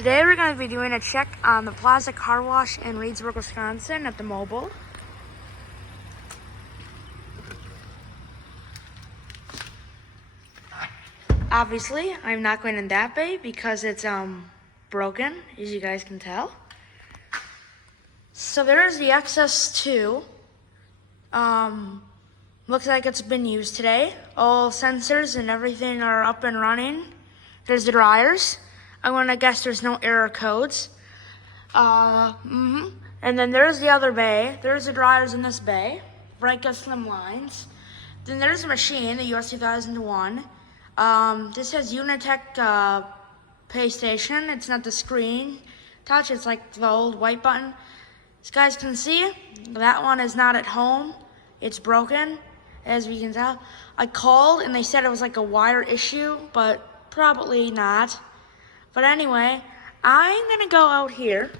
Today we're going to be doing a check on the Plaza car wash in Reedsburg, Wisconsin at the mobile. Obviously, I'm not going in that bay because it's broken, as you guys can tell. So there's the XS2. Looks like it's been used today. All sensors and everything are up and running. There's the dryers. I want to guess there's no error codes. And then there's the other bay. There's the dryers in this bay. Bright slim lines. Then there's the machine, the US 2001. This has Unitech pay station. It's not the screen touch. It's like the old white button. As guys can see, that one is not at home. It's broken, as we can tell. I called and they said it was like a wire issue, but probably not. But anyway, I'm gonna go out here.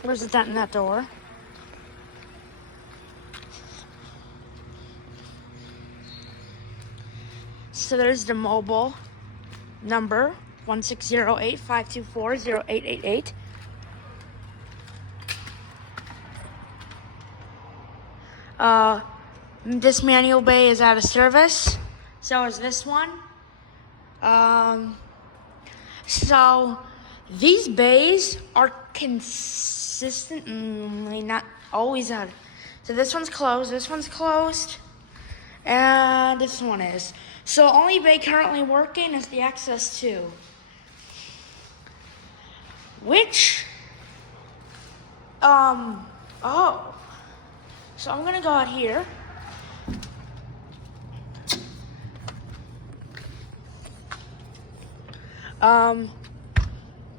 Where's the dent in that door? So there's the mobile number, 1608-524-0888. This manual bay is out of service. So is this one. So these bays are consistently not always out. So this one's closed, and this one is. So only bay currently working is the XS2. Which, so I'm gonna go out here.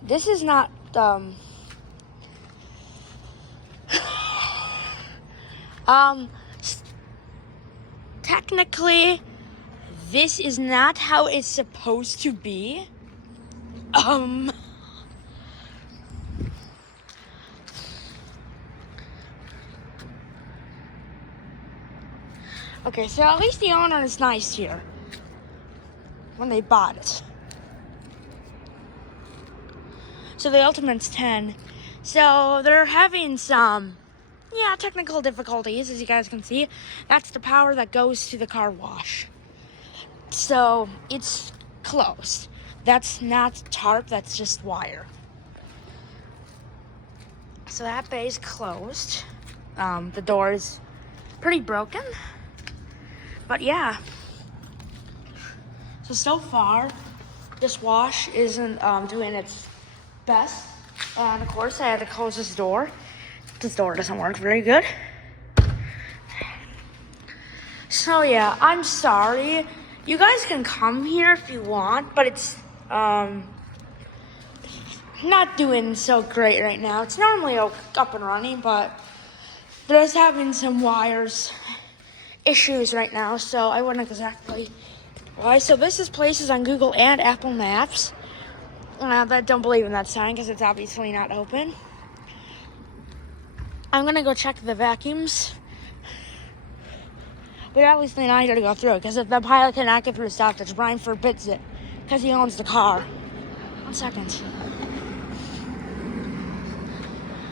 This is not, technically, this is not how it's supposed to be. Okay, so at least the owner is nice here when they bought it. So the Ultimate's 10. So they're having some, technical difficulties, as you guys can see. That's the power that goes to the car wash. So it's closed. That's not tarp, that's just wire. So that bay is closed. The door is pretty broken. But yeah. So far, this wash isn't doing its best. And of course, I had to close this door. This door doesn't work very good. So yeah, I'm sorry. You guys can come here if you want, but it's not doing so great right now. It's normally up and running, but there's having some wires issues right now, so I wouldn't exactly why. So this is places on Google and Apple Maps. I don't believe in that sign because it's obviously not open. I'm gonna go check the vacuums. But obviously now I gotta go through it because if the pilot cannot get through the stop touch, Brian forbids it because he owns the car. 1 second.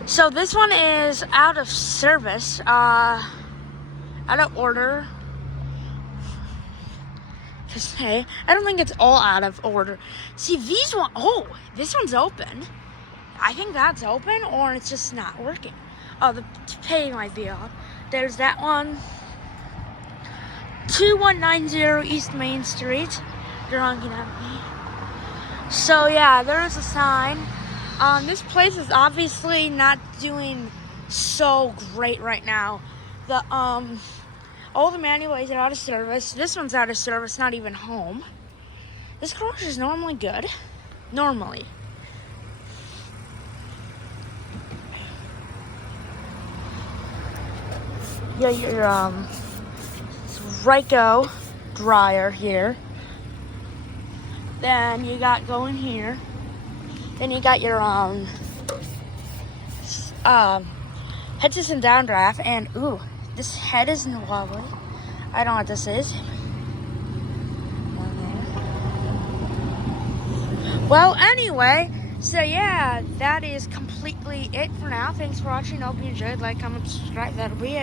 So this one is out of service, out of order. Cause hey, I don't think it's all out of order. See these one, this one's open. I think that's open or it's just not working. Oh, the pay might be off. There's that one. 2190 East Main Street. They're honking at me. So yeah, there is a sign. This place is obviously not doing so great right now. The all the manual ways are out of service. This one's out of service, not even home. This car wash is normally good. Normally. Yeah, your Ryko dryer here. Then you got going here. Then you got your head system downdraft, and ooh, this head is wobbly. I don't know what this is. Well, anyway, so yeah, that is completely it for now. Thanks for watching. Hope you enjoyed. Like, comment, subscribe. That'll be it.